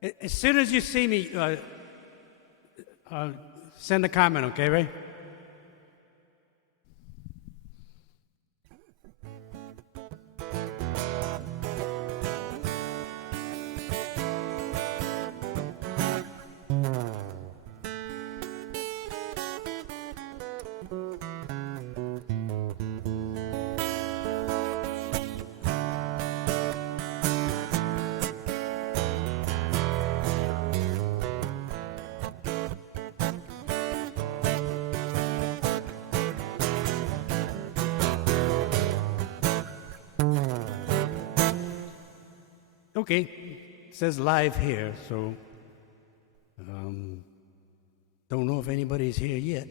As soon as you see me, send a comment, okay, Ray? Okay, it says live here, so don't know if anybody's here yet.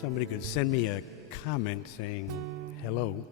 Somebody could send me a comment saying hello.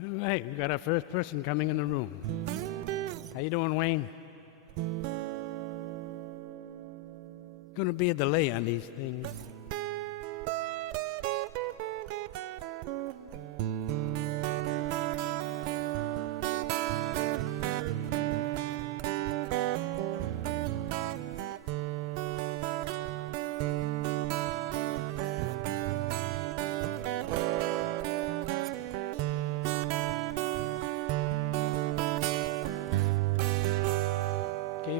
All right, we got our first person coming in the room. How you doing, Wayne? Gonna be a delay on these things.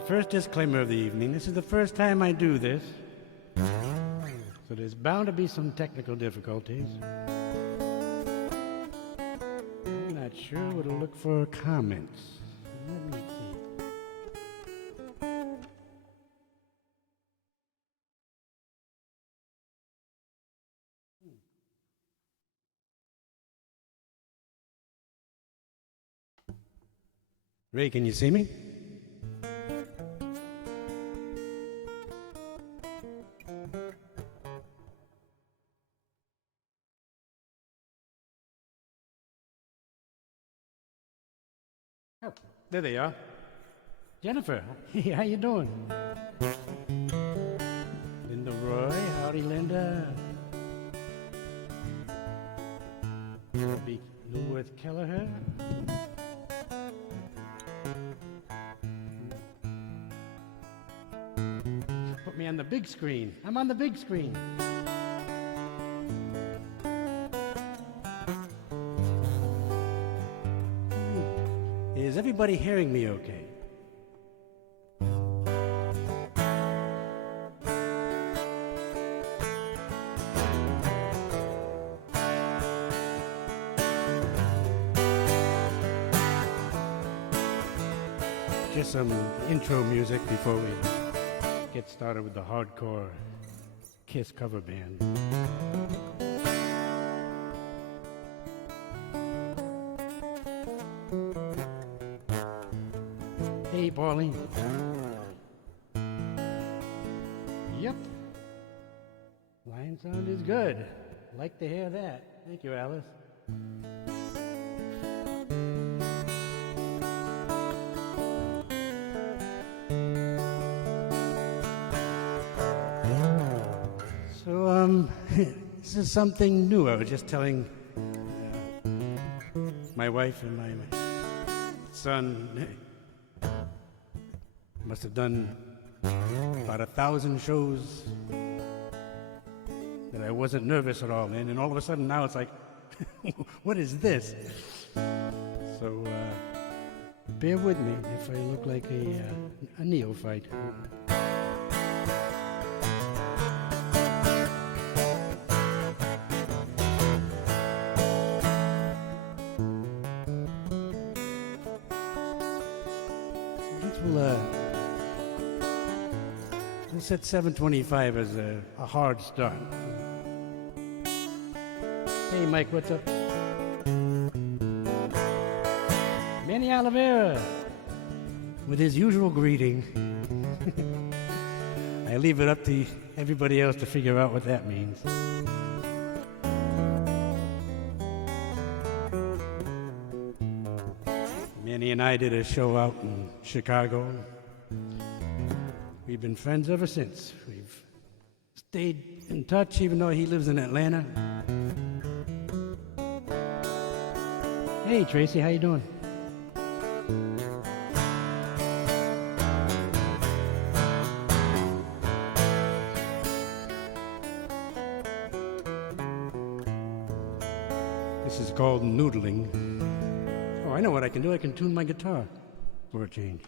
First disclaimer of the evening. This is the first time I do this, so there's bound to be some technical difficulties. I'm not sure what to look for comments. Let me see. Ray, can you see me? Oh, there they are. Jennifer, hey, how you doing? Linda Roy, howdy Linda. Be Lewis Kelleher. Put me on the big screen. I'm on the big screen. Is everybody hearing me okay? Just some intro music before we get started with the hardcore Kiss cover band. Hey, Pauline. Yep. Line sound is good. Like to hear that. Thank you, Alice. So, this is something new. I was just telling my wife and my son. Must have done about 1,000 shows that I wasn't nervous at all in, and all of a sudden now it's like, what is this? So bear with me if I look like a neophyte. We'll set 7:25 as a hard start. Hey, Mike, what's up? Manny Oliveira, with his usual greeting. I leave it up to everybody else to figure out what that means. Manny and I did a show out in Chicago. We've been friends ever since. We've stayed in touch even though he lives in Atlanta. Hey, Tracy, how you doing? This is called noodling. Oh, I know what I can do. I can tune my guitar for a change.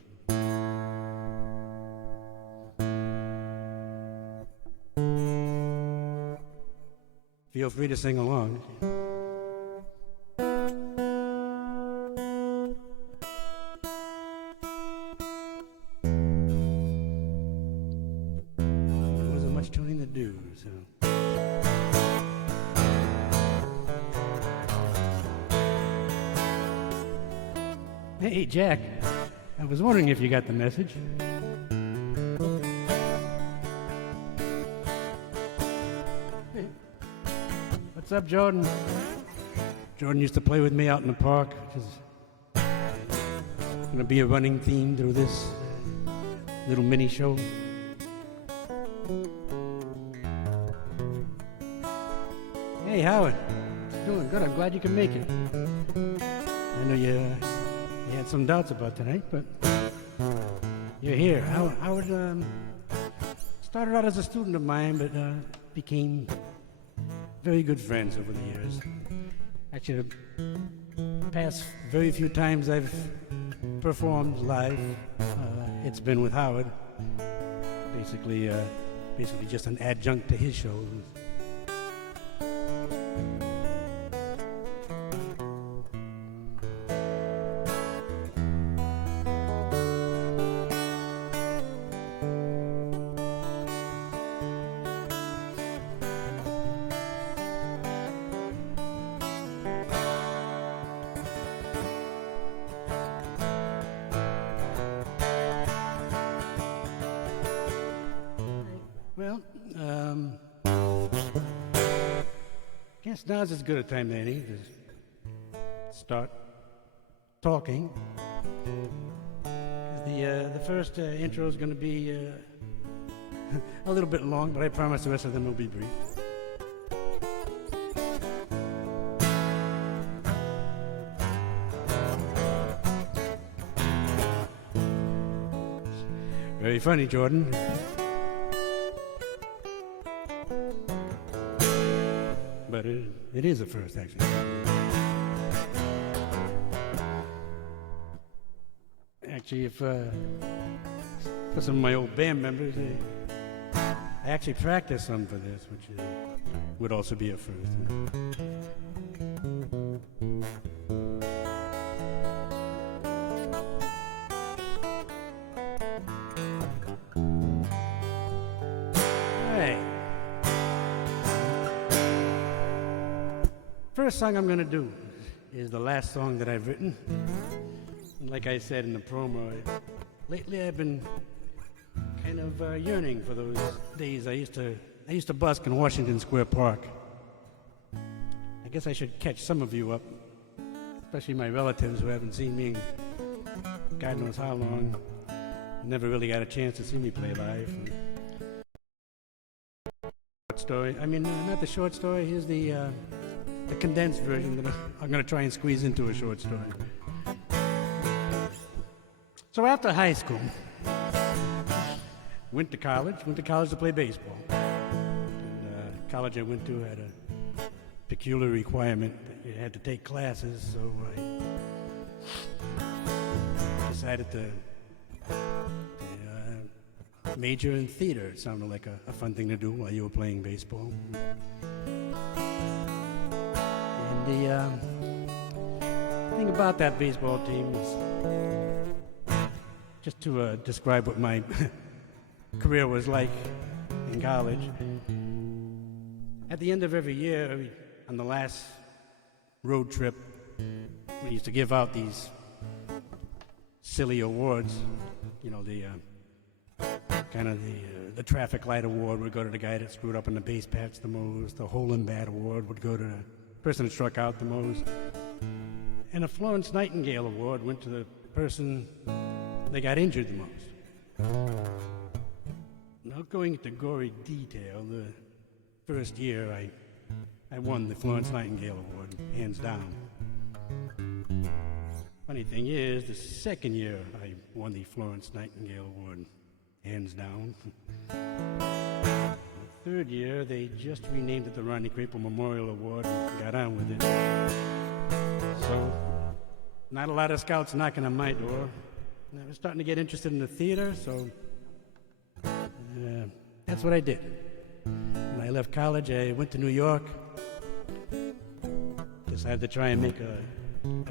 Feel free to sing along. There wasn't much tuning to do, so. Hey, Jack, I was wondering if you got the message. Hey. What's up, Jordan? Jordan used to play with me out in the park, which is going to be a running theme through this little mini show. Hey, Howard. Doing good. I'm glad you can make it. I know you had some doubts about tonight, but you're here. Howard started out as a student of mine, but became very good friends over the years. Actually, the past very few times I've performed live, it's been with Howard. Basically just an adjunct to his shows. Well, guess now's as good a time as any to start talking. The first intro is going to be a little bit long, but I promise the rest of them will be brief. Very funny, Jordan. But it is a first, actually. Actually, if for some of my old band members, I actually practiced some for this, which would also be a first. First song I'm going to do is the last song that I've written. And like I said in the promo, lately I've been kind of yearning for those days I used to busk in Washington Square Park. I guess I should catch some of you up, especially my relatives who haven't seen me in God knows how long. Never really got a chance to see me play live. Story. I mean, not the short story. Here's the condensed version that I'm going to try and squeeze into a short story. So after high school, went to college to play baseball. And college I went to had a peculiar requirement that you had to take classes, so I decided to major in theater. It sounded like a fun thing to do while you were playing baseball. And the thing about that baseball team is, just to describe what my career was like in college. At the end of every year, on the last road trip, we used to give out these silly awards. You know, the the traffic light award would go to the guy that screwed up on the base paths the most. The hole in bat award would go to the person that struck out the most. And the Florence Nightingale award went to the person that got injured the most. Not going into gory detail, the first year I won the Florence Nightingale award, hands down. Funny thing is, the second year I won the Florence Nightingale award, hands down. The third year, they just renamed it the Ronnie Crepeau Memorial Award and got on with it. So, not a lot of scouts knocking on my door. I was starting to get interested in the theater, so that's what I did. When I left college, I went to New York. Decided to try and make a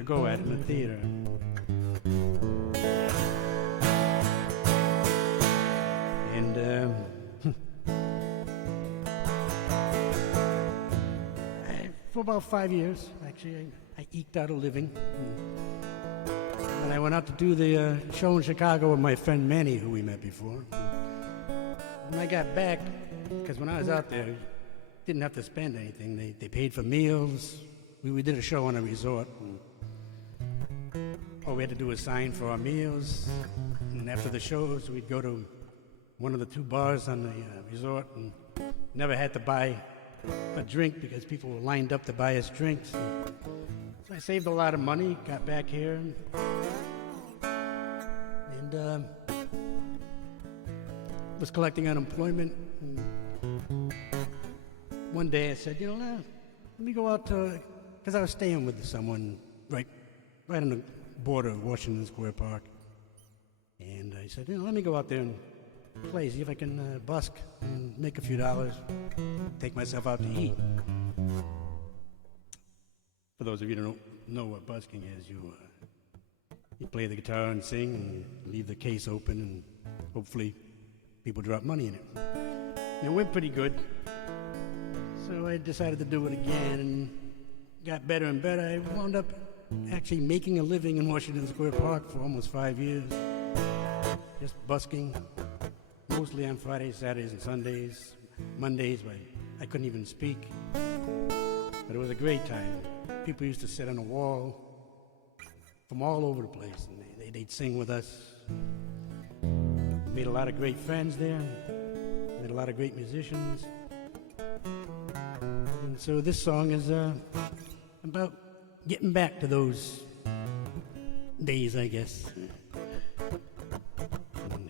go at it in the theater. And for about 5 years, actually, I eked out a living. And I went out to do the show in Chicago with my friend Manny, who we met before. When I got back, because when I was out there, didn't have to spend anything. They paid for meals. We did a show on a resort. All we had to do was sign for our meals. And after the shows, we'd go to one of the 2 bars on the resort and never had to buy a drink because people were lined up to buy us drinks. So I saved a lot of money, got back here, and was collecting unemployment. And one day I said, let me go out to, because I was staying with someone right on the border of Washington Square Park. And I said, let me go out there and play, see if I can busk and make a few dollars, take myself out to eat. For those of you who don't know what busking is, you play the guitar and sing, and you leave the case open, and hopefully people drop money in it. And it went pretty good. So I decided to do it again, and got better and better. I wound up actually making a living in Washington Square Park for almost 5 years. Just busking, mostly on Fridays, Saturdays, and Sundays. Mondays, I couldn't even speak. But it was a great time. People used to sit on the wall from all over the place, and they'd sing with us. Made a lot of great friends there. Met a lot of great musicians. And so this song is about getting back to those days, I guess. And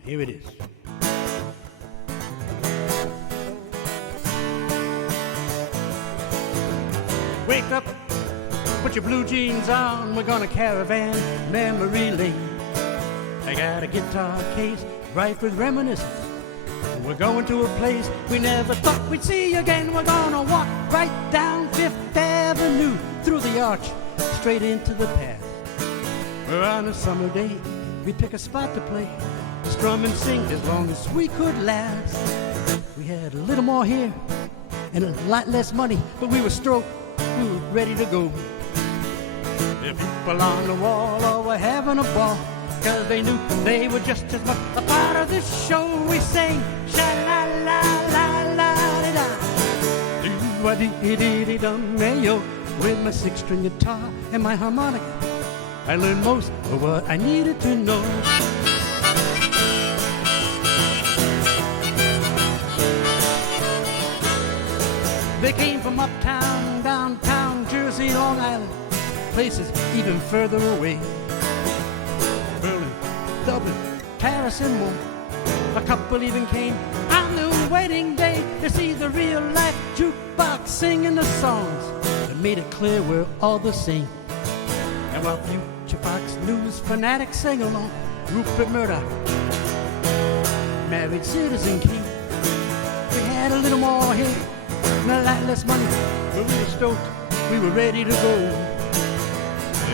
here it is. Wake up, put your blue jeans on, we're gonna caravan memory lane. I got a guitar case rife with reminiscence. We're going to a place we never thought we'd see again. We're gonna walk right down Fifth Avenue, through the arch, straight into the past. We're on a summer day, we pick a spot to play, strum and sing as long as we could last. We had a little more here and a lot less money, but we were stoked, we were ready to go. The people on the wall all were having a ball, 'cause they knew they were just as much a part of this show. We sang sha-la-la-la-la-da, do-a-dee-dee-dee-dum-may-yo. With my 6-string guitar and my harmonica, I learned most of what I needed to know. They came from uptown, downtown, Jersey, Long Island, places even further away. Berlin, Dublin, Paris, and more. A couple even came on the wedding day to see the real-life jukebox singing the songs that made it clear we're all the same. And while jukebox news fanatics sang along, Rupert Murdoch, married Citizen King. We had a little more here and a lot less money, but we were stoked, we were ready to go.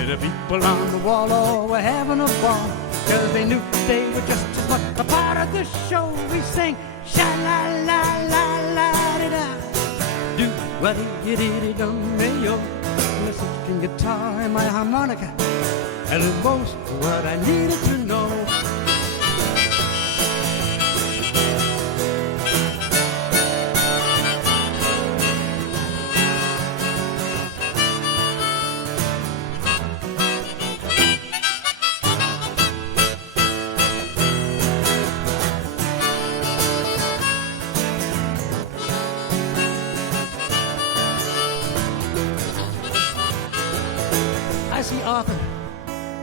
The people on the wall all were having a ball, 'cause they knew they were just as much a part of of the show we sing sha-la-la-la-la-da-da. Do-wa-dee-dee-dee-dum-me-yo. The string guitar and my harmonica, and it's most what I needed to know. I see Arthur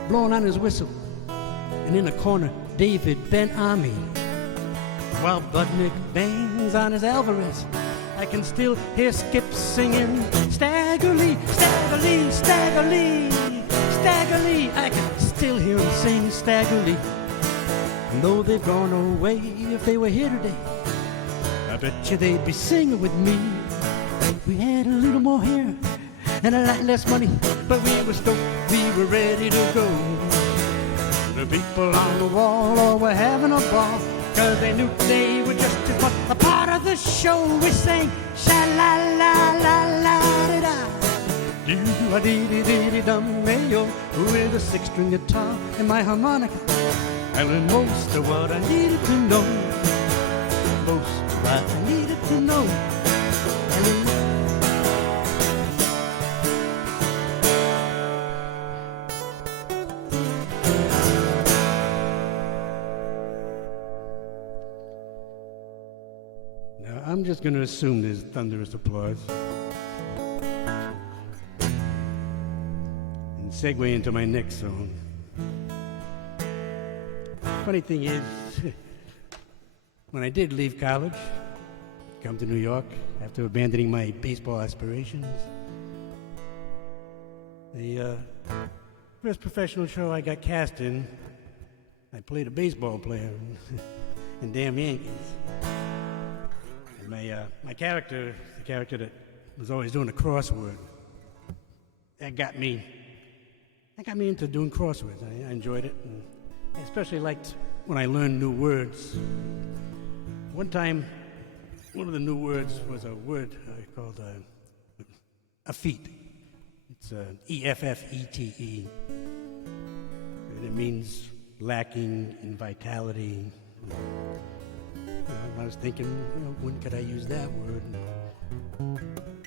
blowing on his whistle, and in the corner, David Ben-Ami, while Budnick bangs on his Alvarez. I can still hear Skip singing, Staggerly, Staggerly, Staggerly, Staggerly. I can still hear him sing Staggerly. And though they've gone away, if they were here today, I bet you they'd be singing with me. We had a little more hair and a lot less money, but we were stoked, we were ready to go. The people on the wall all were having a ball, 'cause they knew they were just as much a part of the show. We sang sha-la-la-la-la-da-da, do-a-dee-dee-dee-dee-dum-me-yo, with a six-string guitar and my harmonica, and then most of what I needed to know, most of what I needed to know. Now, I'm just going to assume there's thunderous applause and segue into my next song. Funny thing is, when I did leave college, come to New York after abandoning my baseball aspirations, the first professional show I got cast in, I played a baseball player in Damn Yankees. And my character, the character that was always doing a crossword, that got me into doing crosswords. I enjoyed it, and I especially liked when I learned new words. One time, one of the new words was a word called effete. It's E-F-F-E-T-E. And it means lacking in vitality. I was thinking, when could I use that word?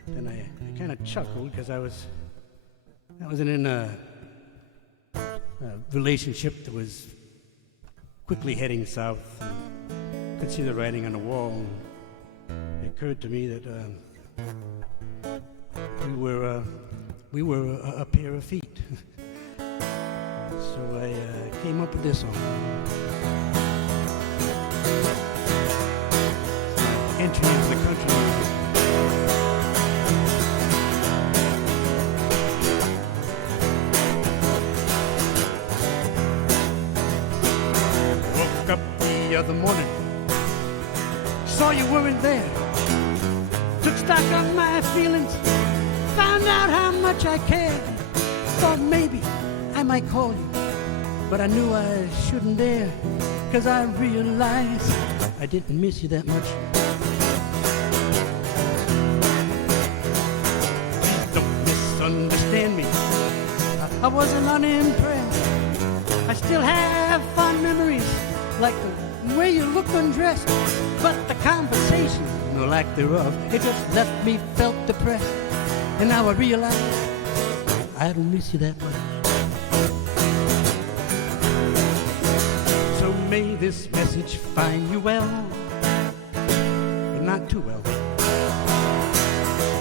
Then I kind of chuckled because I was in a relationship that was quickly heading south. And could see the writing on the wall. It occurred to me that we were a pair of feet. So I came up with this song. Entry into the country music. Woke up the other morning, saw you weren't there. Took stock on my feelings, found out how much I cared. Thought maybe I might call you, but I knew I shouldn't dare, 'cause I realized I didn't miss you that much. Understand me, I wasn't unimpressed. I still have fond memories, like the way you look undressed. But the conversation, no lack thereof, it just left me felt depressed. And now I realize I don't miss you that much. So may this message find you well, but not too well.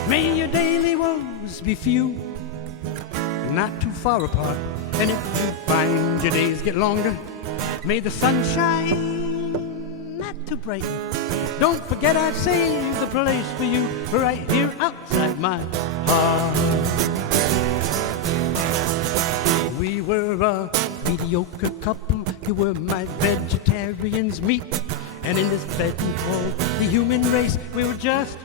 May your daily woes be few, not too far apart. And if you find your days get longer, may the sun shine not too bright. Don't forget I saved the place for you right here outside my heart. We were a mediocre couple, you were my vegetarian's meat. And in this bed called the human race, we were just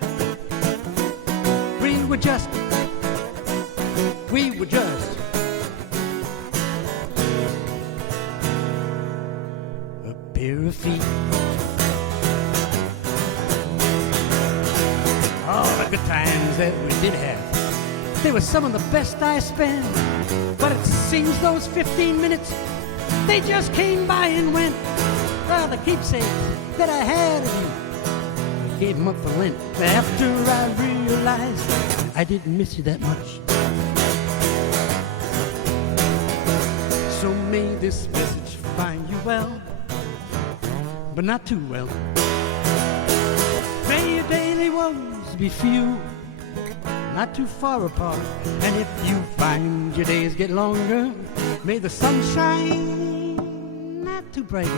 a pair of feet. good times that we did have. They were some of the best I spent. But it seems those 15 minutes, they just came by and went. Well, the keepsakes that I had of you, I gave them up for Lent. After I realized I didn't miss you that much. So may this message find you well, but not too well. May your daily woes be few, not too far apart. And if you find your days get longer, may the sun shine not too brightly.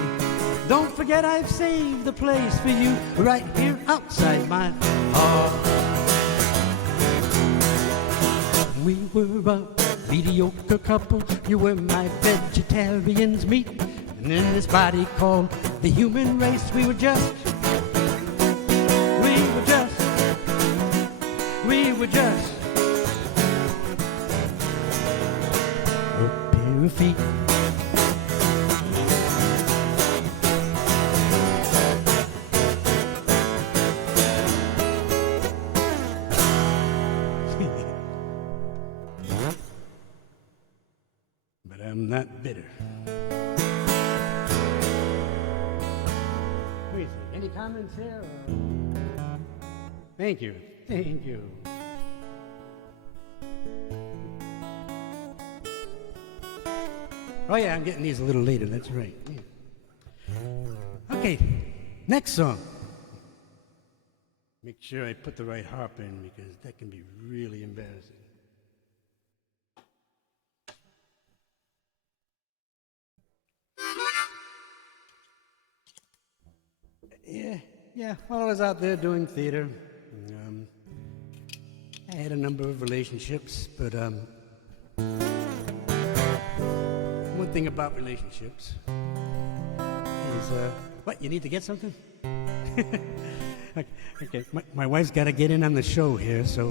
Don't forget I've saved a place for you right here outside my heart. We were a mediocre couple. You were my vegetarian's meat. And in this body called the human race, we were just a pair of feet. But I'm not bitter. Wait, any comments here? Thank you. Thank you. Oh yeah, I'm getting these a little later, that's right. Yeah. Okay, next song. Make sure I put the right harp in because that can be really embarrassing. Yeah, while I was out there doing theater, I had a number of relationships, but one thing about relationships is, what, you need to get something? Okay, my wife's got to get in on the show here, so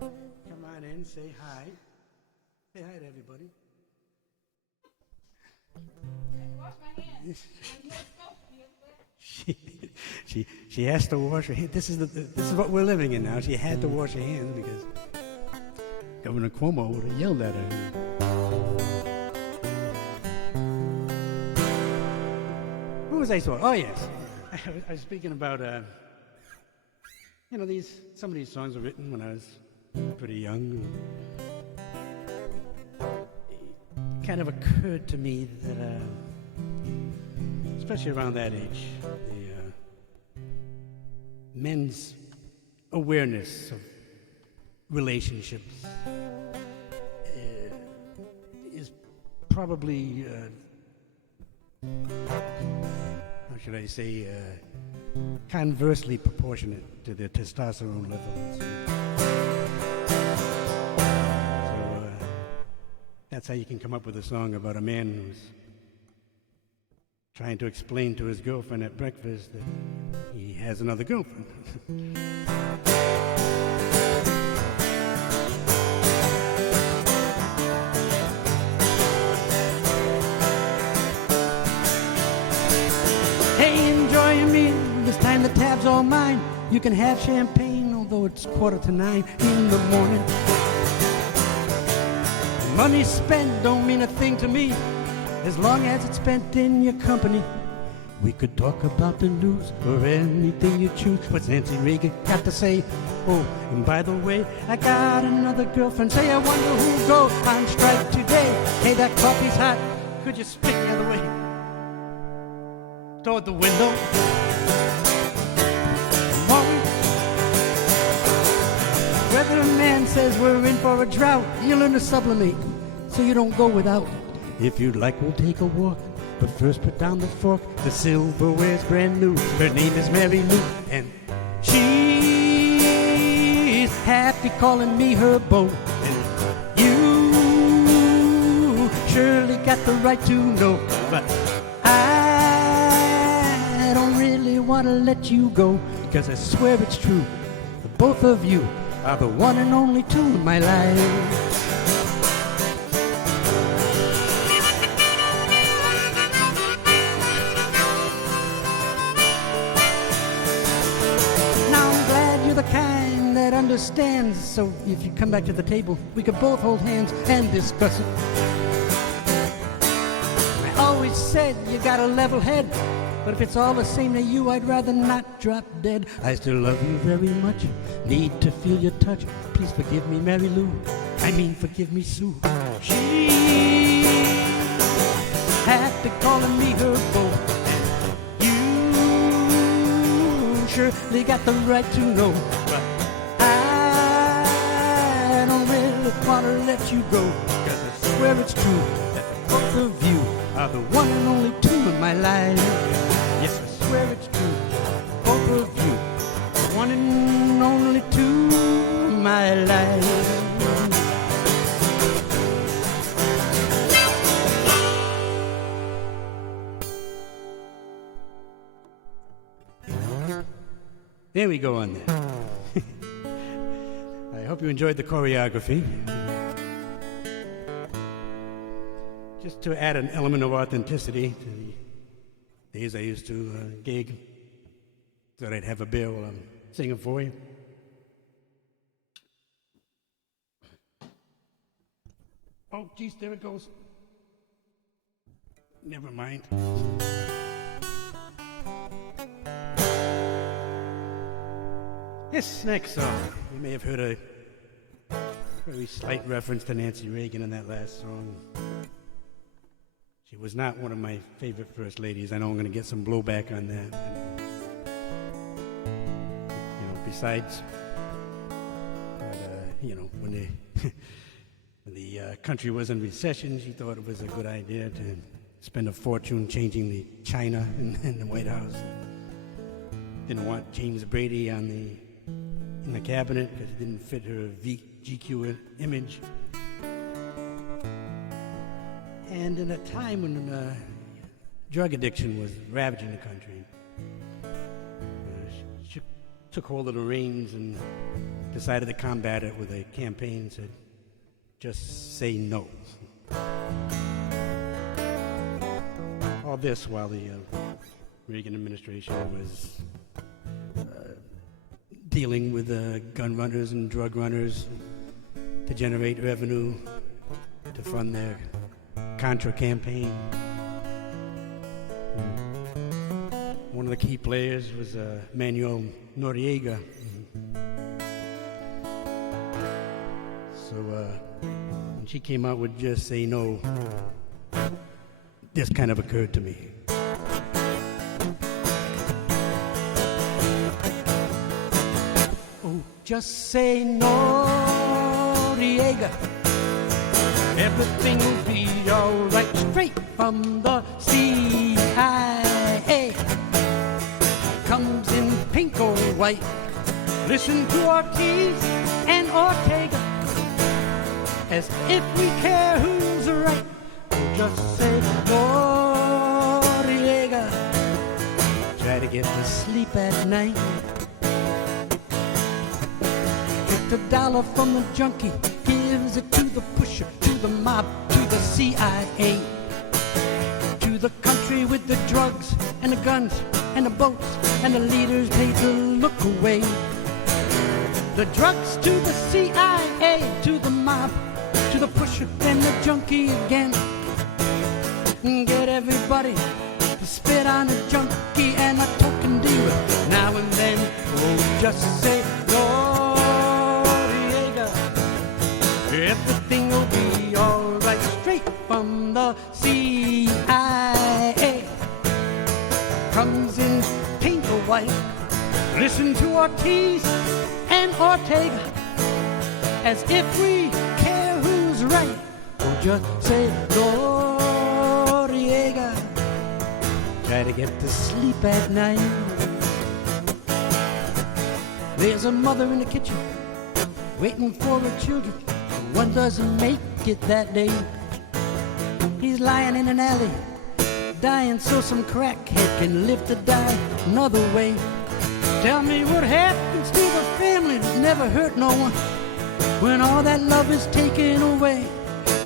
come on in, say hi. Say hi to everybody. Wash my hands. She has to wash her hands. This is what we're living in now. She had to wash her hands because Governor Cuomo would have yelled at her. Who was I talking? Oh yes, I was speaking about some of these songs were written when I was pretty young. It kind of occurred to me that, especially around that age, men's awareness of relationships is probably, how should I say, conversely proportionate to their testosterone levels. So that's how you can come up with a song about a man who's trying to explain to his girlfriend at breakfast that he has another girlfriend. Hey, enjoy your meal. This time the tab's all mine. You can have champagne, although it's 8:45 in the morning. Money spent don't mean a thing to me, as long as it's spent in your company. We could talk about the news or anything you choose. What's Nancy Reagan got to say? Oh, and by the way, I got another girlfriend. Say, I wonder who'll go on strike today. Hey, that coffee's hot. Could you spit the other way? Toward the window. Whether a man says we're in for a drought, you learn to sublimate so you don't go without. If you'd like, we'll take a walk, but first put down the fork. The silverware's brand new. Her name is Mary Lou, and she's happy calling me her beau. And you surely got the right to know, but I don't really want to let you go, because I swear it's true. The both of you are the one and only two in my life. The kind understands. So if you come back to the table, we could both hold hands and discuss it. I always said you got a level head, but if it's all the same to you, I'd rather not drop dead. I still love you very much, need to feel your touch. Please forgive me, Mary Lou. I mean, forgive me, Sue. She had to calling me her beau. You surely got the right to know, but I don't really want to let you go, 'cause I swear it's true that both of you are the one and only two in my life. Yes, I swear it's true, both of you, the one and only two in my life. There we go on there. I hope you enjoyed the choreography. Just to add an element of authenticity to the days I used to gig, so I'd have a beer while I'm singing for you. Oh, geez, there it goes. Never mind. This next song, you may have heard a very slight reference to Nancy Reagan in that last song. She was not one of my favorite first ladies. I know I'm going to get some blowback on that. Besides, when the country was in recession, she thought it was a good idea to spend a fortune changing the china in the White House. Didn't want James Brady in the cabinet because it didn't fit her GQ image. And in a time when drug addiction was ravaging the country, she took hold of the reins and decided to combat it with a campaign and said, just say no. All this while the Reagan administration was dealing with gun runners and drug runners to generate revenue to fund their Contra campaign. One of the key players was Manuel Noriega. So when she came out with Just Say No, this kind of occurred to me. Oh, just say no, Noriega. Everything will be alright, straight from the CIA. Comes in pink or white. Listen to Ortiz and Ortega, as if we care who's right. We'll just say Noriega. Try to get to sleep at night. Get the dollar from the junkie, gives it to the pusher, to the mob, to the CIA, to the country with the drugs and the guns and the boats and the leaders paid to look away. The drugs to the CIA, to the mob, to the pusher and the junkie again. Get everybody to spit on the junkie and a token dealer now and then. Oh, just say Noriega. Everything will be alright, straight from the CIA. Comes in pink or white. Listen to Ortiz and Ortega, as if we care who's right. Or just say Noriega. Try to get to sleep at night. There's a mother in the kitchen waiting for her children. One doesn't make it that day. He's lying in an alley, dying so some crackhead can live to die another way. Tell me what happens to the family that never hurt no one when all that love is taken away.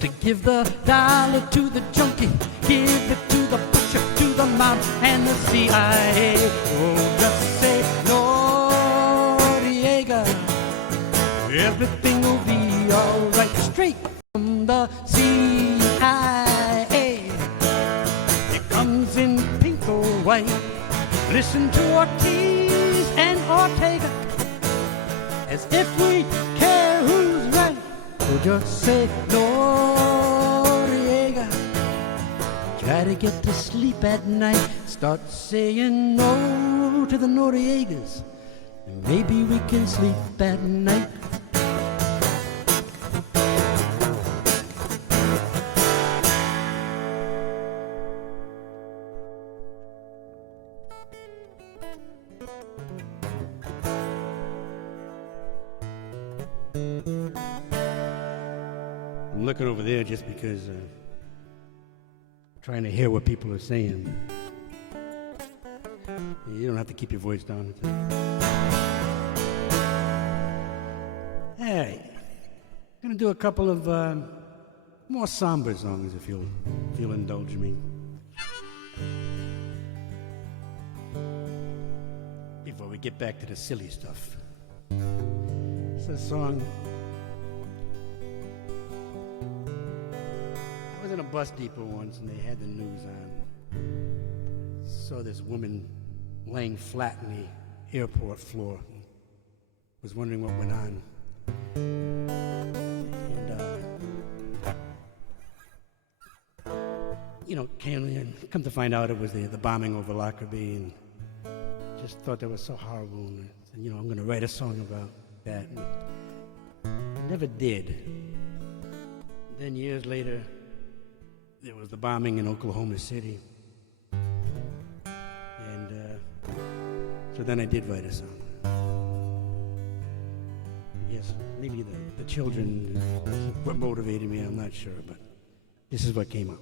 To give the dollar to the junkie, give it to the pusher, to the mob and the CIA. Oh, just say Noriega. everything will be alright. Straight from the CIA, it comes in pink or white. Listen to Ortiz and Ortega, as if we care who's right. So just say Noriega. Try to get to sleep at night. Start saying no to the Noriegas, and maybe we can sleep at night. I'm looking over there just because trying to hear what people are saying. You don't have to keep your voice down. Hey, I'm gonna do a couple of more somber songs if you'll indulge me. Before we get back to the silly stuff. It's a song. I was in a bus depot once and they had the news on. Saw this woman laying flat in the airport floor. Was wondering what went on. And come to find out it was the bombing over Lockerbie, and just thought that was so horrible. And I'm going to write a song about that. And never did. Then years later, there was the bombing in Oklahoma City. And so then I did write a song. Yes, maybe the children what motivated me, I'm not sure, but this is what came up.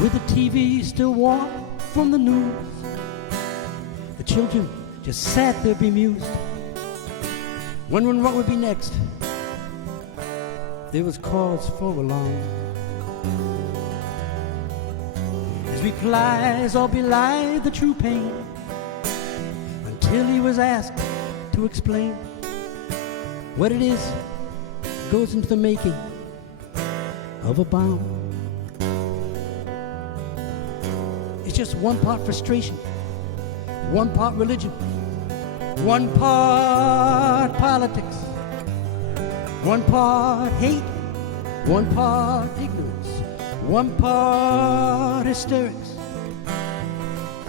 With the TV still warm from the news, the children just sat there bemused, wondering what would be next. There was cause for alarm, his replies all belied the true pain, until he was asked to explain what it is goes into the making of a bomb. It's just one part frustration, one part religion, one part politics, one part hate, one part ignorance, one part hysterics.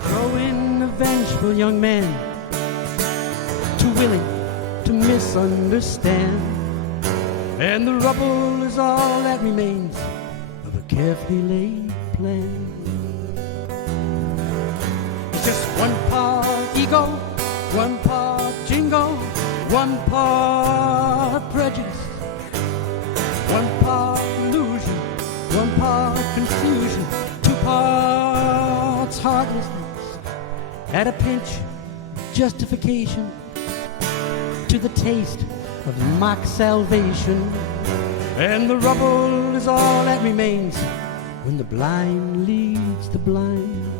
Throw in a vengeful young man, too willing to misunderstand, and the rubble is all that remains of a carefully laid plan. Just one part ego, one part jingo, one part prejudice, one part illusion, one part confusion, two parts heartlessness, at a pinch justification to the taste of mock salvation, and the rubble is all that remains when the blind leads the blind.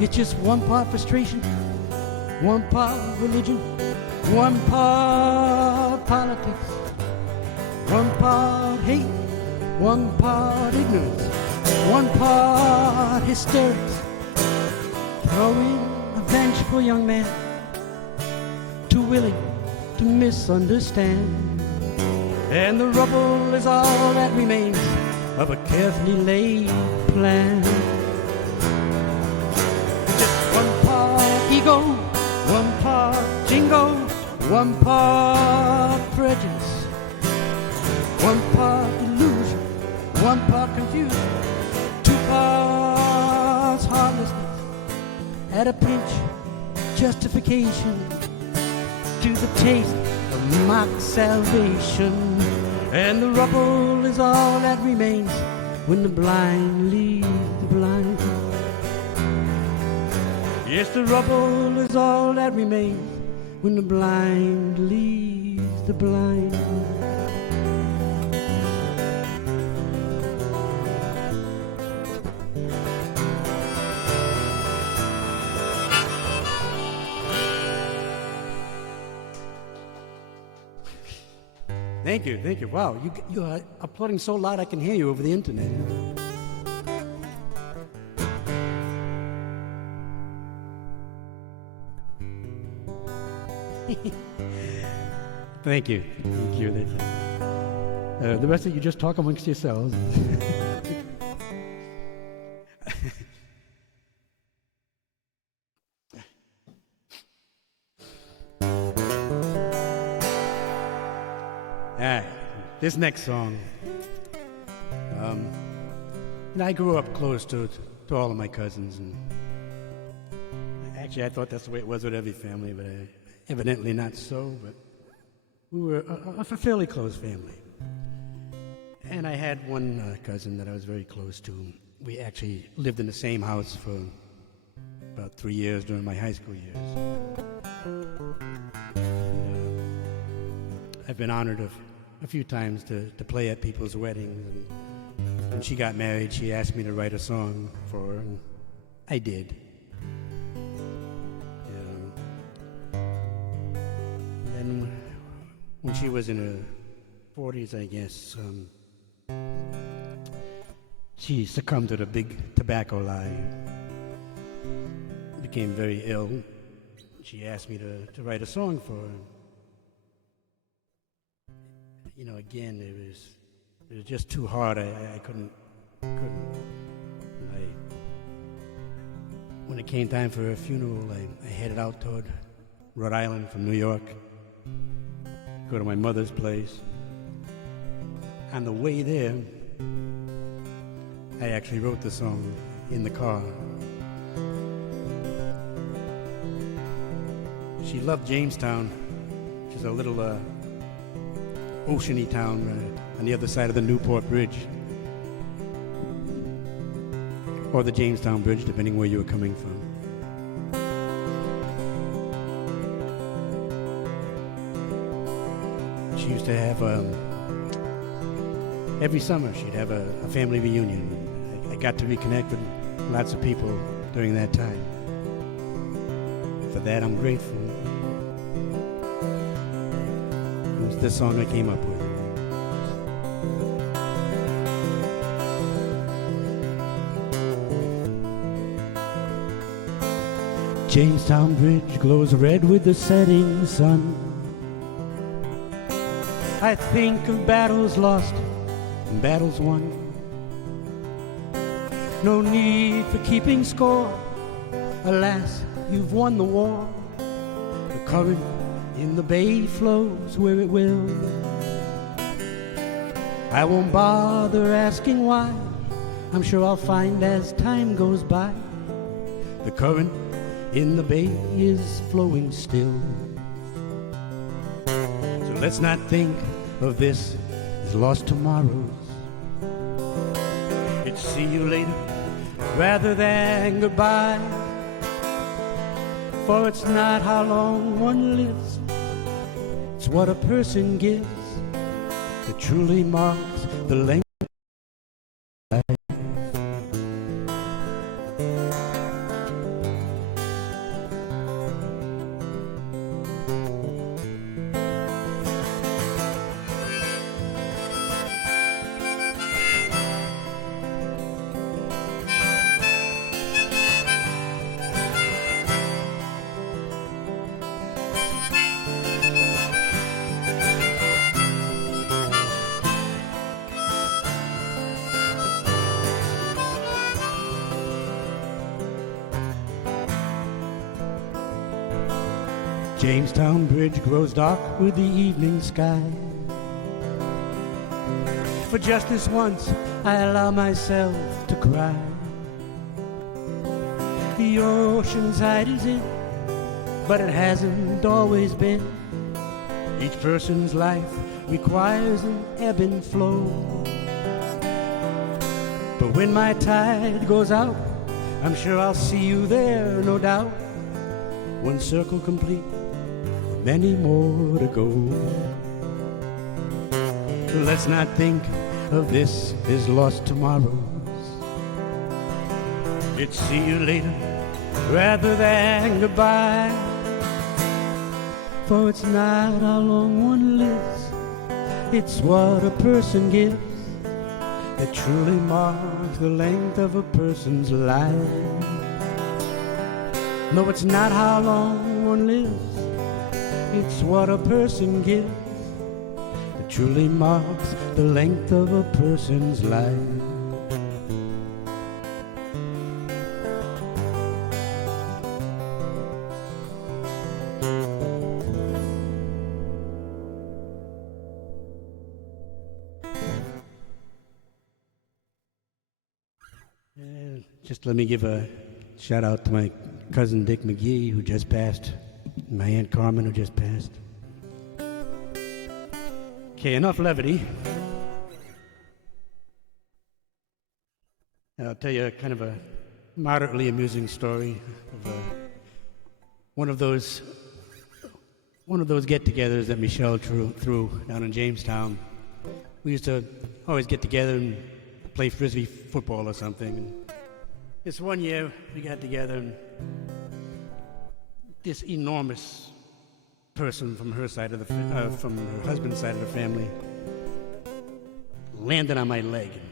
It's just one part frustration, one part religion, one part politics, one part hate, one part ignorance, one part hysterics. Throw in a vengeful young man, too willing to misunderstand, and the rubble is all that remains of a carefully laid plan. Ego, one part jingo, One part prejudice, one part illusion, one part confusion, two parts heartlessness, at a pinch justification to the taste of mock salvation. And the rubble is all that remains when the blind lead the blind. Yes, the rubble is all that remains when the blind leads the blind. Thank you, thank you. Wow, you are applauding so loud I can hear you over the internet. Thank you. Thank you. The rest of you just talk amongst yourselves. All right, this next song. I grew up close to all of my cousins, and actually I thought that's the way it was with every family, but evidently not so. But we were a fairly close family, and I had one cousin that I was very close to. We actually lived in the same house for about 3 years during my high school years. I've been honored a few times to play at people's weddings. And when she got married, she asked me to write a song for her, and I did. Then when she was in her 40s, I guess, she succumbed to the big tobacco lie. Became very ill. She asked me to write a song for her. You know, again, it was just too hard. I couldn't. When it came time for her funeral, I headed out toward Rhode Island from New York, go to my mother's place. On the way there, I actually wrote the song in the car. She loved Jamestown, which is a little oceany town on the other side of the Newport Bridge, or the Jamestown Bridge, depending where you were coming from. She used to have, every summer she'd have a family reunion. I got to reconnect with lots of people during that time. For that, I'm grateful. It was the song I came up with. Jamestown Bridge glows red with the setting sun. I think of battles lost and battles won. No need for keeping score. Alas, you've won the war. The current in the bay flows where it will. I won't bother asking why. I'm sure I'll find as time goes by. The current in the bay is flowing still. So let's not think of this as lost tomorrows. It's see you later rather than goodbye. For it's not how long one lives, it's what a person gives that truly marks the length of life. Jamestown Bridge grows dark with the evening sky. For just this once, I allow myself to cry. The ocean's tide is in, but it hasn't always been. Each person's life requires an ebb and flow. But when my tide goes out, I'm sure I'll see you there, no doubt. One circle complete, many more to go. Let's not think of this as lost tomorrows. It's see you later rather than goodbye. For it's not how long one lives, it's what a person gives that truly marks the length of a person's life. No, it's not how long one lives, it's what a person gives that truly marks the length of a person's life. Just let me give a shout out to my cousin Dick McGee, who just passed, and my Aunt Carmen, who just passed. Okay, enough levity. I'll tell you kind of a moderately amusing story of one of those get-togethers that Michelle threw down in Jamestown. We used to always get together and play frisbee football or something. This one year, we got together, and this enormous person from her side of from her husband's side of the family landed on my leg and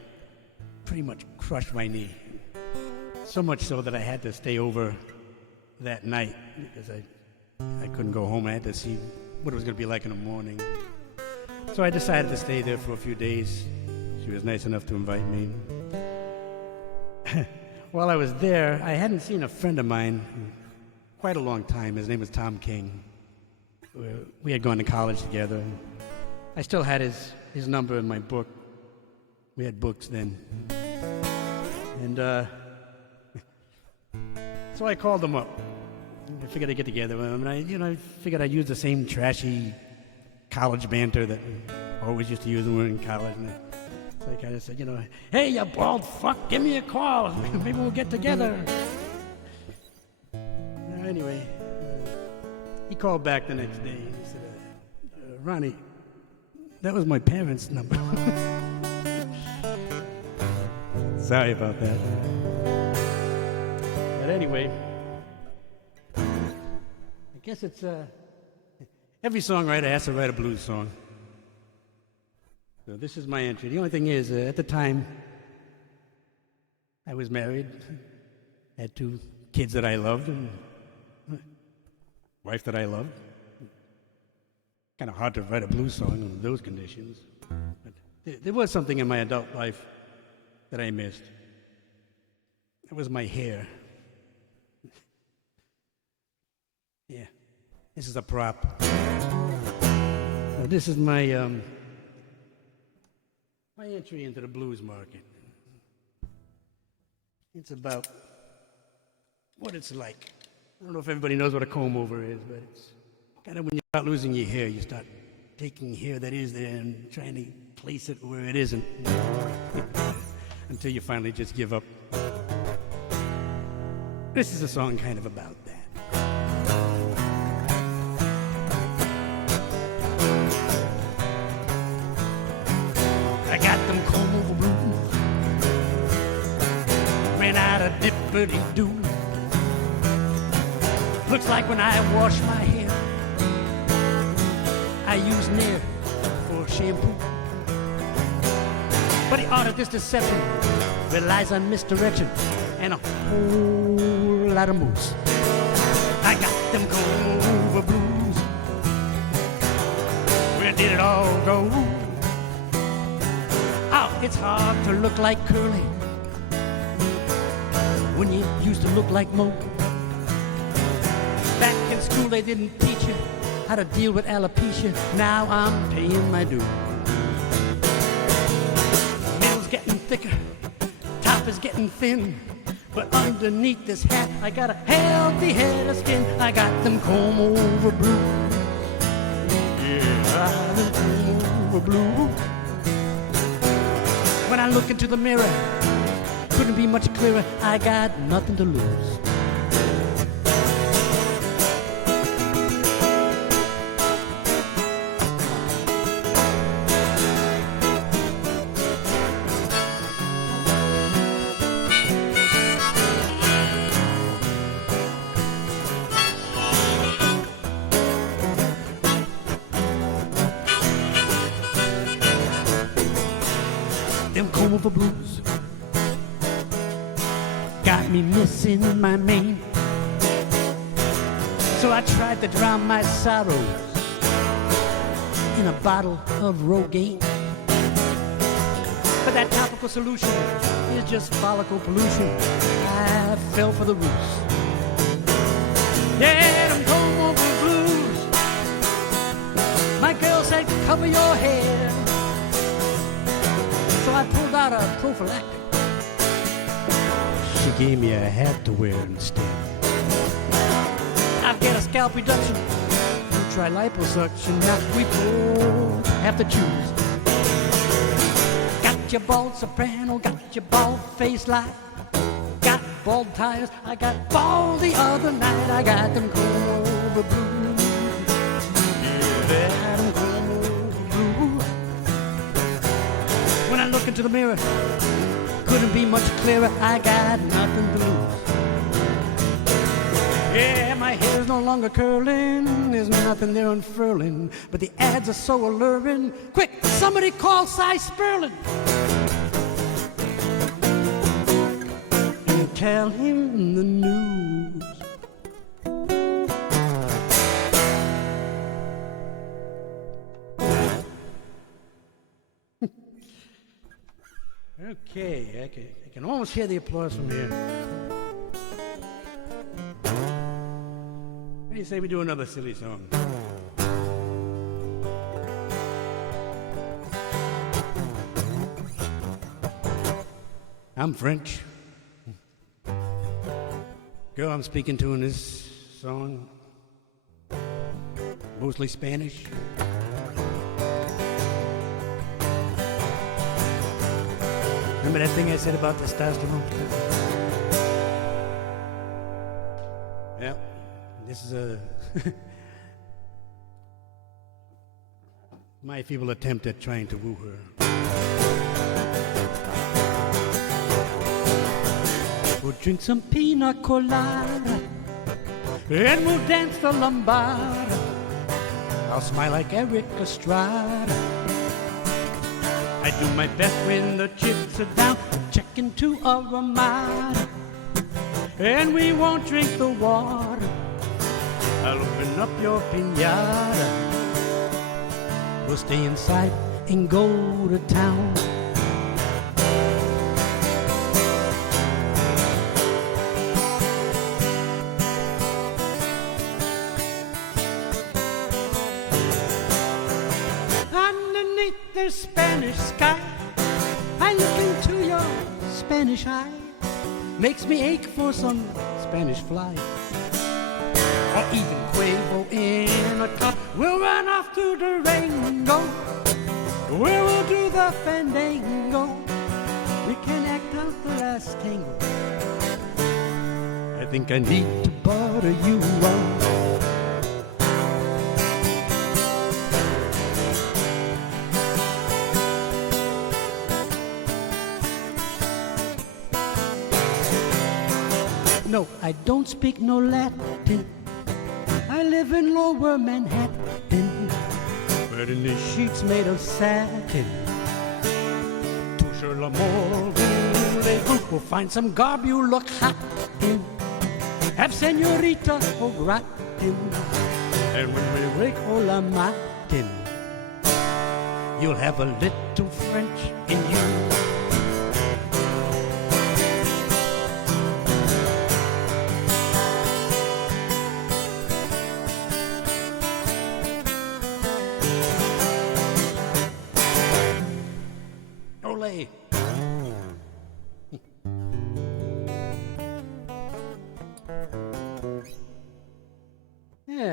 pretty much crushed my knee. So much so that I had to stay over that night because I couldn't go home. I had to see what it was going to be like in the morning. So I decided to stay there for a few days. She was nice enough to invite me. While I was there, I hadn't seen a friend of mine in quite a long time. His name was Tom King. We had gone to college together. I still had his number in my book. We had books then. And so I called him up. I figured I'd get together with him. And I figured I'd use the same trashy college banter that we always used to use when we were in college. So I kind of said, hey, you bald fuck, give me a call. Maybe we'll get together. Anyway, he called back the next day. And he said, Ronnie, that was my parents' number. Sorry about that. But anyway, I guess it's every songwriter has to write a blues song. So this is my entry. The only thing is, at the time, I was married, had 2 kids that I loved, and a wife that I loved. Kind of hard to write a blues song in those conditions. But there was something in my adult life that I missed. It was my hair. Yeah, this is a prop. Now, this is my entry into the blues market. It's about what it's like. I don't know if everybody knows what a comb over is, but it's kind of when you start losing your hair, you start taking hair that is there and trying to place it where it isn't until you finally just give up. This is a song kind of about that. I got them comb over blues, ran out of dippity-doo. Looks like when I wash my hair, I use Nair for shampoo. But the art of this deception relies on misdirection and a whole lot of moves. I got them comb over blues. Where did it all go? Oh, it's hard to look like Curly when you used to look like Mo. Back in school they didn't teach you how to deal with alopecia. Now I'm paying my due. Middle's getting thicker, top is getting thin, but underneath this hat I got a healthy head of skin. I got them comb-over blues. Yeah, them comb-over blues. When I look into the mirror, couldn't be much clearer. I got nothing to lose. Them comb-over blues got me missing my mane. So I tried to drown my sorrows in a bottle of Rogaine. But that topical solution is just follicle pollution. I fell for the ruse. Yeah, them comb-over blues. My girl said, cover your head. So I pulled out a prophylactic. She gave me a hat to wear instead. I've got a scalp reduction, you try liposuction. Now we both have to choose. Got your bald soprano, got your bald face light. Got bald tires, I got bald the other night. I got them comb-over blues. Yeah, them comb-over blues. When I look into the mirror, couldn't be much clearer. I got nothing to lose. Yeah, my hair's no longer curling. There's nothing there unfurling. But the ads are so alluring. Quick, somebody call Cy Sperling and tell him the news. Okay, I can almost hear the applause from here. What do you say we do another silly song? I'm French. Girl I'm speaking to in this song, mostly Spanish. Remember that thing I said about testosterone? Yeah, this is my feeble attempt at trying to woo her. We'll drink some pina colada and we'll dance the lambada. I'll smile like Eric Estrada. I do my best when the chips are down, check into a Ramada. And we won't drink the water, I'll open up your piñata. We'll stay inside and go to town. Underneath the Spanish sky, I look into your Spanish eye. Makes me ache for some Spanish fly, or even Quavo in a cup. We'll run off to Durango, where we'll do the fandango. We can act out the last tango. I think I need to butter you up. No, I don't speak no Latin. I live in lower Manhattan, but in the sheets made of satin. Touche l'amour, voulez-vous? We'll find some garb you look hot in. Have senorita au gratin. And when we wake au la matin, you'll have a little French in you.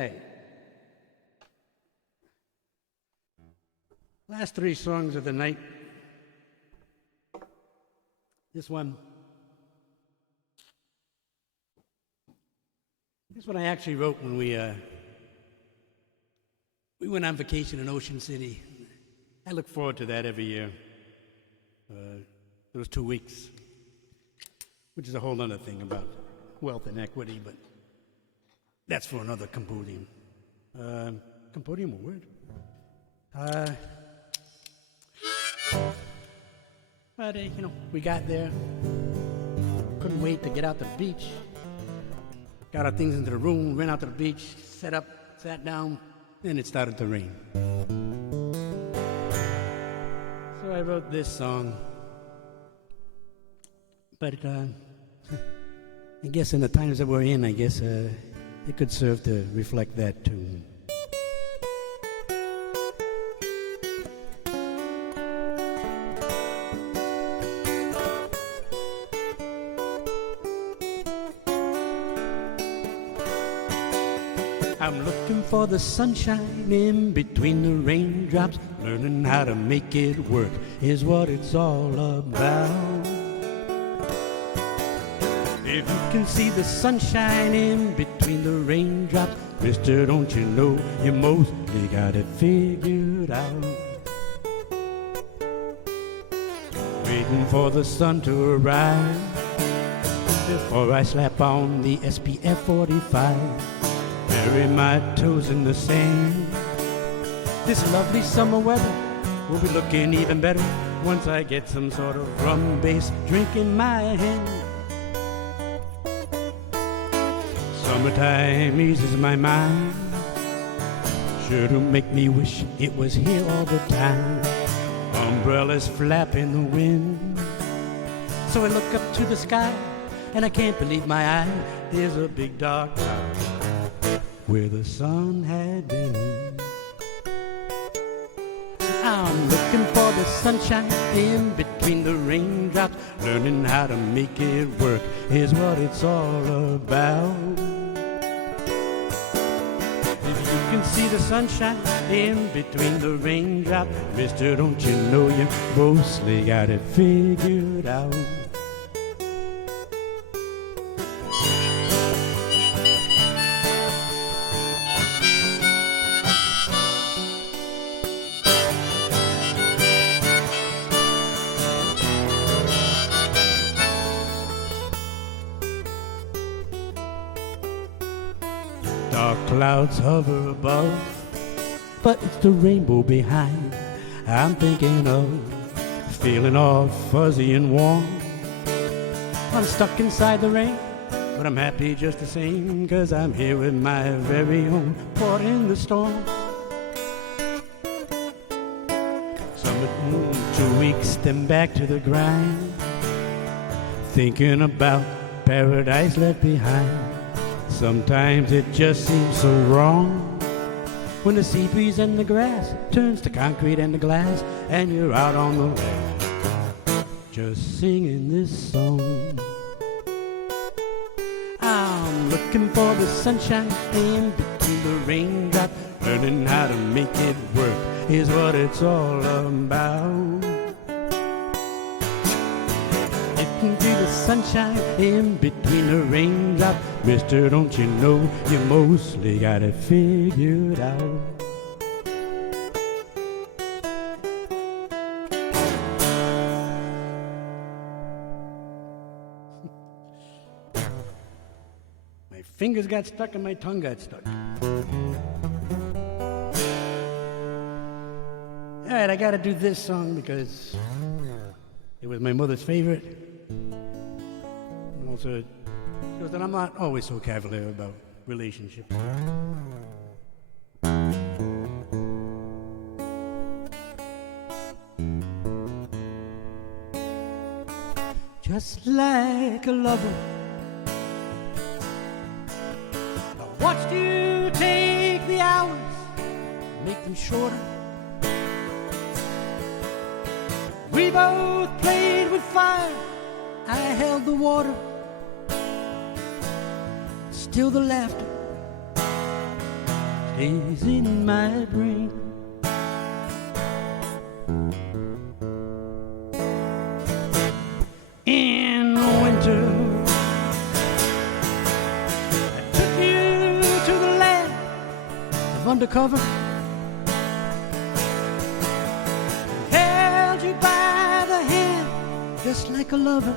right. Last three songs of the night. This one I actually wrote when we went on vacation in Ocean City. I look forward to that every year. Those 2 weeks, which is a whole other thing about wealth and equity, but that's for another compendium. Compendium, a word? But, we got there. Couldn't wait to get out to the beach. Got our things into the room, went out to the beach, set up, sat down, and it started to rain. So I wrote this song. But I guess in the times that we're in, I guess it could serve to reflect that too. I'm looking for the sunshine in between the raindrops. Learning how to make it work is what it's all about. If you can see the sunshine in between the raindrops, mister, don't you know you mostly got it figured out. Waiting for the sun to arise before I slap on the SPF 45. Bury my toes in the sand. This lovely summer weather will be looking even better once I get some sort of rum-based drink in my hand. Summertime eases my mind, sure to make me wish it was here all the time. Umbrellas flap in the wind, so I look up to the sky, and I can't believe my eye. There's a big dark cloud where the sun had been. I'm looking for the sunshine in between the raindrops. Learning how to make it work is what it's all about. If you can see the sunshine in between the raindrops, mister, don't you know you mostly got it figured out. Dark clouds hover above, but it's the rainbow behind I'm thinking of. Feeling all fuzzy and warm, I'm stuck inside the rain, but I'm happy just the same, 'cause I'm here with my very own port in the storm. Summer 2 weeks, then back to the grind, thinking about paradise left behind. Sometimes it just seems so wrong when the sea breeze and the grass turns to concrete and the glass, and you're out on the land just singing this song. I'm looking for the sunshine in between the raindrops. Learning how to make it work is what it's all about. You can see the sunshine in between the raindrops, mister, don't you know you mostly got it figured out. My fingers got stuck and my tongue got stuck. All right, I got to do this song because it was my mother's favorite. And also, it shows that I'm not always so cavalier about relationships. Just like a lover, I watched you take the hours, make them shorter. We both played with fire, I held the water. Still the laughter stays in my brain. In winter, I took you to the land of undercover, held you by the hand just like a lover,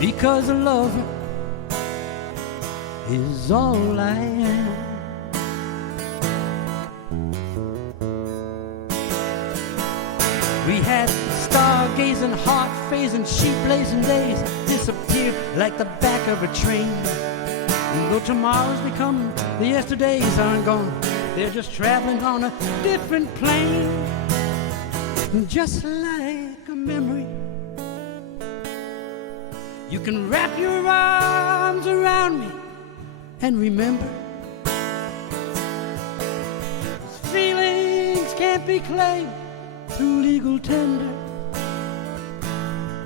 because a lover is all I am. We had stargazing, heart-phasing, sheep-blazing days disappear like the back of a train. And though tomorrows become the yesterdays aren't gone, they're just traveling on a different plane. Just like a memory, you can wrap your arms around me and remember. These feelings can't be claimed through legal tender,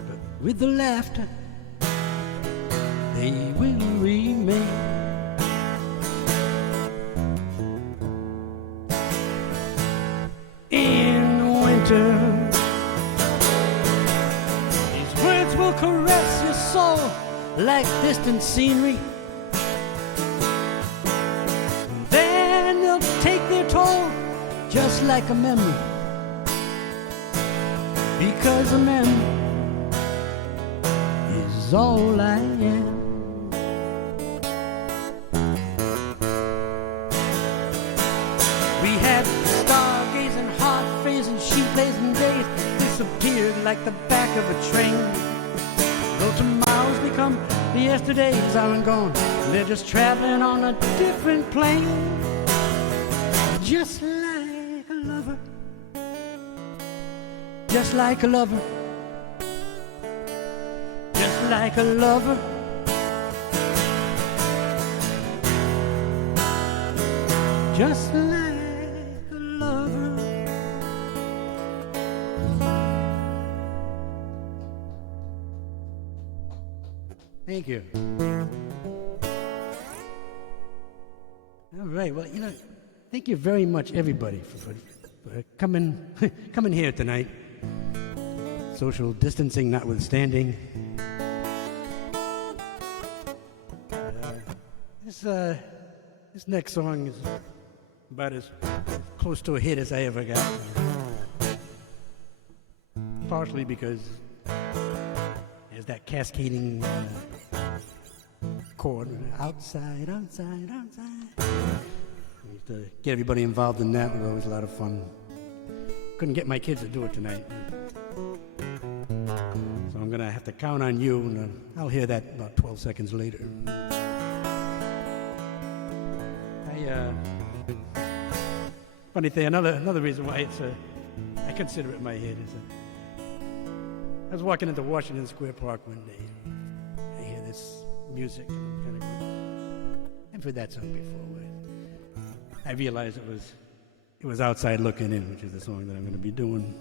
but with the laughter they will remain. In winter, these words will caress your soul like distant scenery, and then they'll take their toll just like a memory, because a memory is all I am. We had stargazing, heart-phasing, sheep-blazing days disappeared like the back of a train. Though tomorrows become the yesterdays aren't gone, they're just traveling on a different plane. Just like a lover, just like a lover, just like a lover, just like a lover. Thank you. All right, well, thank you very much, everybody, for coming coming here tonight. Social distancing notwithstanding. This next song is about as close to a hit as I ever got. Partially because there's that cascading chord, outside, outside, outside. We used to get everybody involved in that. It was always a lot of fun. Couldn't get my kids to do it tonight. So I'm going to have to count on you, and I'll hear that about 12 seconds later. Funny thing, another reason why I consider it my hit is I was walking into Washington Square Park one day. I hear this music, and I'm kind of going, I've heard that song before. I realized it was Outside Looking In, which is the song that I'm going to be doing.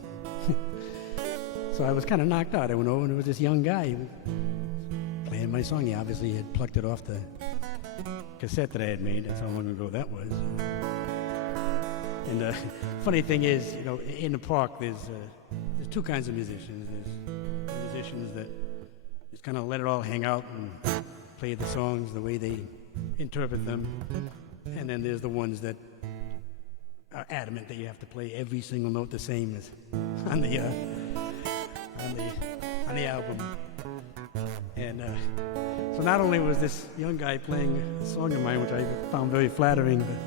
So I was kind of knocked out. I went over, and there was this young guy playing my song. He obviously had plucked it off the cassette that I had made. That's how long ago that was. And the funny thing is, in the park, there's two kinds of musicians. There's musicians that just kind of let it all hang out and play the songs the way they interpret them. And then there's the ones that are adamant that you have to play every single note the same as on the album. And so not only was this young guy playing a song of mine, which I found very flattering, but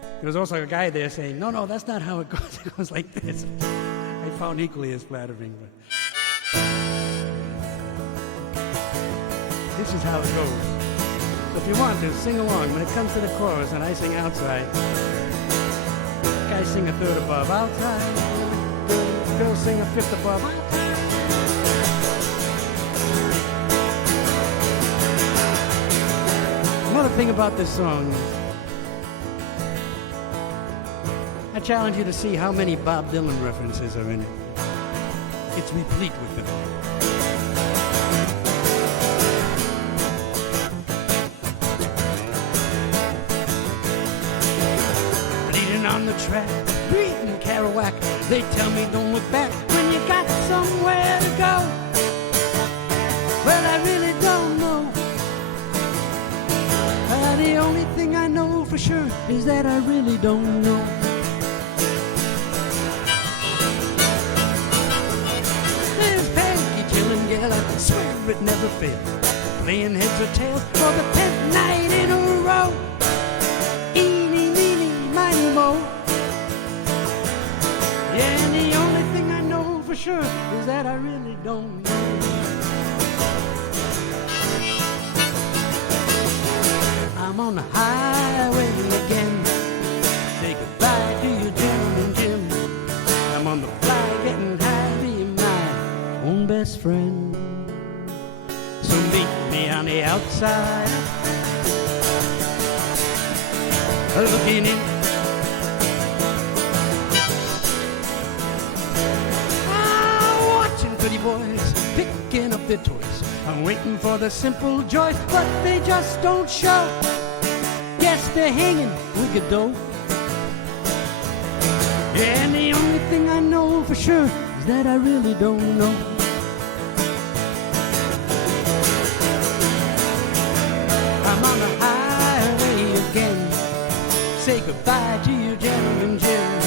there was also a guy there saying, no, that's not how it goes. It goes like this. I found equally as flattering. But this is how it goes. So if you want to, sing along. When it comes to the chorus and I sing outside, guys sing a third above, outside. Girls sing a fifth above, outside. Another thing about this song is I challenge you to see how many Bob Dylan references are in it. It's replete with them. track, breathing Kerouac. They tell me don't look back when you got somewhere to go. Well, I really don't know. The only thing I know for sure is that I really don't know. There's Peggy, Jill, and Gail, I swear it never fails. Playing heads or tails for the 10th night in a row. Eeny, meeny, miny, mo. Yeah, and the only thing I know for sure is that I really don't know. I'm on the highway again. Say goodbye to your gentleman Jim. I'm on the fly getting high, being my own best friend. So meet me on the outside, looking in. Watching pretty boys picking up their toys. I'm waiting for the simple joys, but they just don't show. Guess they're hanging wicked dough. And the only thing I know for sure is that I really don't know. I'm on the highway again. Say goodbye to you, gentleman Jim.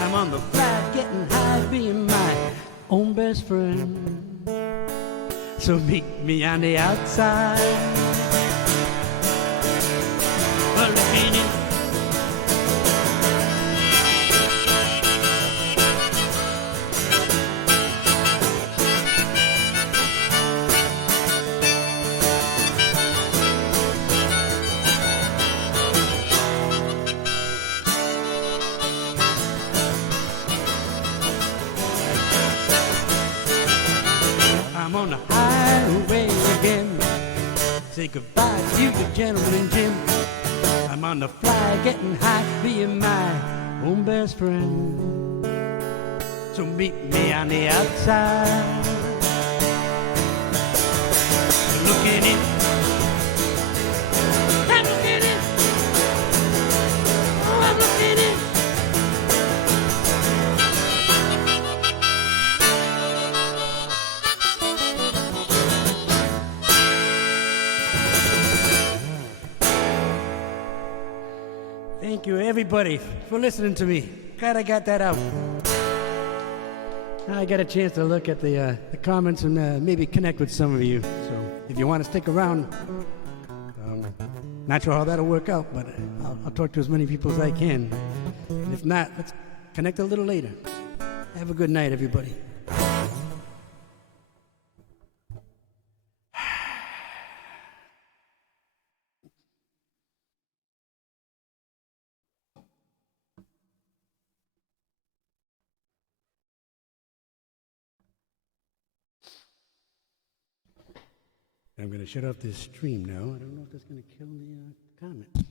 I'm on the flight getting high, being my own best friend. So meet me on the outside. Looking in. I'm on the highway again. Say goodbye to you, the gentleman Jim. I'm on the fly, getting high, being my own best friend. So meet me on the outside. Looking in. I'm looking in. Oh, I'm looking in. Thank you, everybody, for listening to me. Glad I got that out. Now I got a chance to look at the comments and maybe connect with some of you. So if you want to stick around, not sure how that'll work out, but I'll talk to as many people as I can. And if not, let's connect a little later. Have a good night, everybody. I'm going to shut off this stream now. I don't know if that's going to kill the comments.